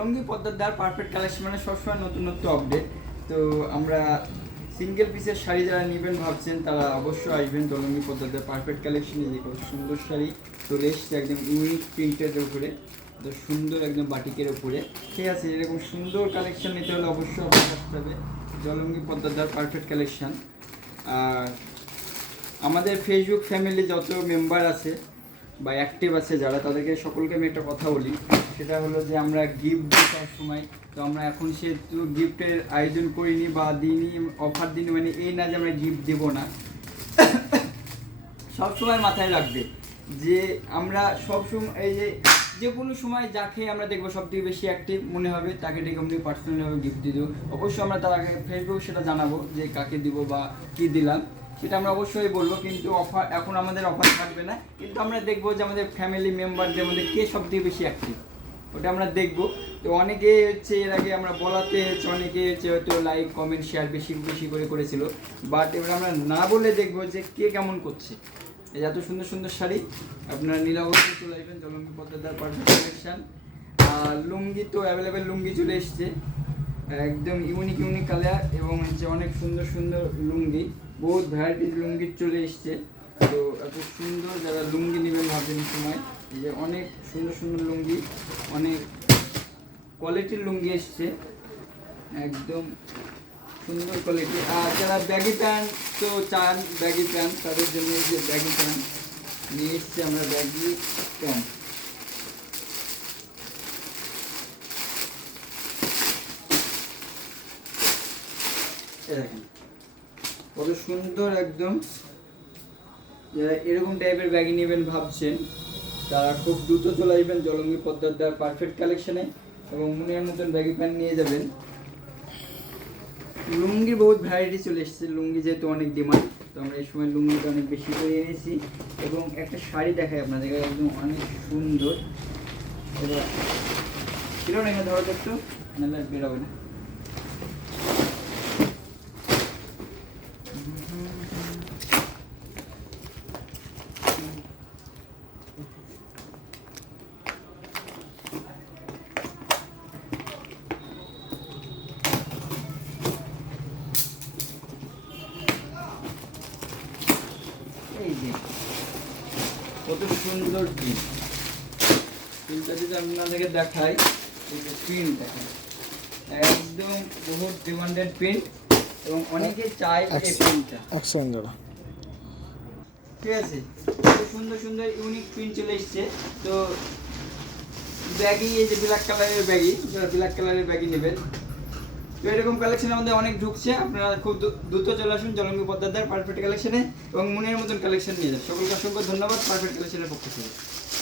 লুঙ্গি পদ্মার perfect collection মানে সবসময় নতুনত্ব আপডেট। তো আমরা সিঙ্গেল পিসের শাড়ি যারা নেবেন ভাবছেন তারা অবশ্যই আসবেন লুঙ্গি পদ্মার পারফেক্ট কালেকশনে। যে কত সুন্দর শাড়ি চলে এসছে একদম ইউনিক প্রিন্টের উপরে, তো সুন্দর একদম বাটিকের উপরে। ঠিক আছে, এরকম সুন্দর কালেকশন নিতে হলে অবশ্যই আপনার আসতে হবে জলঙ্গি পদ্মার পারফেক্ট কালেকশন। আর আমাদের ফেসবুক ফ্যামিলি যত মেম্বার আছে বা অ্যাক্টিভ আছে যারা, তাদেরকে সকলকে আমি একটা কথা বলি, সেটা হলো যে আমরা গিফট দিই সব সময়। তো আমরা এখন সেহেতু গিফটের আয়োজন করিনি বা দিইনি, অফার দিইনি, মানে এই না যে আমরা গিফট দেবো না। সবসময় মাথায় রাখবে যে আমরা সবসময় এই যে কোনো সময় যাকে আমরা দেখবো সব থেকে বেশি অ্যাক্টিভ মনে হবে তাকে ডেকে আমি পার্সোনালিভাবে গিফট দিয়ে দেবো। অবশ্যই আমরা তার আগে ফেসবুক সেটা জানাবো যে কাকে দিব বা কী দিলাম, সেটা আমরা অবশ্যই বলবো। কিন্তু অফার এখন আমাদের অফার থাকবে না, কিন্তু আমরা দেখবো যে আমাদের ফ্যামিলি মেম্বারদের মধ্যে কে সব থেকে বেশি অ্যাক্টিভ, ওটা আমরা দেখবো। তো অনেকে হচ্ছে এর আগে আমরা বলাতে হচ্ছে অনেকে হচ্ছে হয়তো লাইক কমেন্ট শেয়ার বেশি বেশি করে করেছিল, বাট এবার আমরা না বলে দেখবো যে কে কেমন করছে। এই এত সুন্দর সুন্দর শাড়ি আপনারা নীলাবতী চলে আসবেন জলঙ্গি পদ্মার পারফেক্ট কালেকশন। আর লুঙ্গি তো অ্যাভেলেবেল লুঙ্গি চলে এসছে, একদম ইউনিক ইউনিক কালার এবং হচ্ছে অনেক সুন্দর সুন্দর লুঙ্গি, বহুত ভ্যারাইটির লুঙ্গি চলে এসছে। তো এত সুন্দর যারা লুঙ্গি নেবেন ভাবছেন সময়, এই যে অনেক সুন্দর সুন্দর লুঙ্গি, অনেক কোয়ালিটির লুঙ্গি এসছে, একদম সুন্দর কোয়ালিটি। আর যারা ব্যাগি প্যান্ট তো চান, ব্যাগি প্যান্ট তাদের জন্য যে ব্যাগি প্যান্ট নিয়ে এসছে আমরা, ব্যাগি প্যান্ট দেখেন কত সুন্দর একদম। যারা এরকম টাইপের ব্যাগি নেবেন ভাবছেন তারা খুব দ্রুত চলে আসবেন জলঙ্গি পদ্মার পারফেক্ট কালেকশনে এবং মনের মতন ব্যাগি প্যান্ট নিয়ে যাবেন। লুঙ্গির বহুত ভ্যারাইটি চলে এসেছে, লুঙ্গি যেহেতু অনেক ডিমান্ড, তো আমরা এই সময় লুঙ্গিটা অনেক বেশি করে এনেছি। এবং একটা শাড়ি দেখাই আপনাদের, একদম অনেক সুন্দর। এবার ছিল না, এখানে ধরো একটু নাহলে বেরোবে না। এই যে কত সুন্দর প্রিন্ট, প্রিন্টটা যদি আপনাদেরকে দেখাই, এই যে প্রিন্ট দেখাই একদম বহুত ডিমান্ডেড প্রিন্ট এবং অনেকে চায় এই প্রিন্টটা। ঠিক আছে, কত সুন্দর সুন্দর ইউনিক প্রিন্ট চলে এসছে। তো ব্যাগি, এই যে ব্ল্যাক কালারের ব্যাগি, যারা ব্ল্যাক কালারের ব্যাগি নেবেন, তো এরকম কালেকশন আমাদের অনেক ঢুকছে। আপনারা খুব দ্রুত চলে আসুন জলঙ্গি পদ্মার পারফেক্ট কালেকশনে এবং মনের মতন কালেকশন নিয়ে যান। সকলকে অসংখ্য ধন্যবাদ পারফেক্ট কালেকশনের পক্ষ থেকে।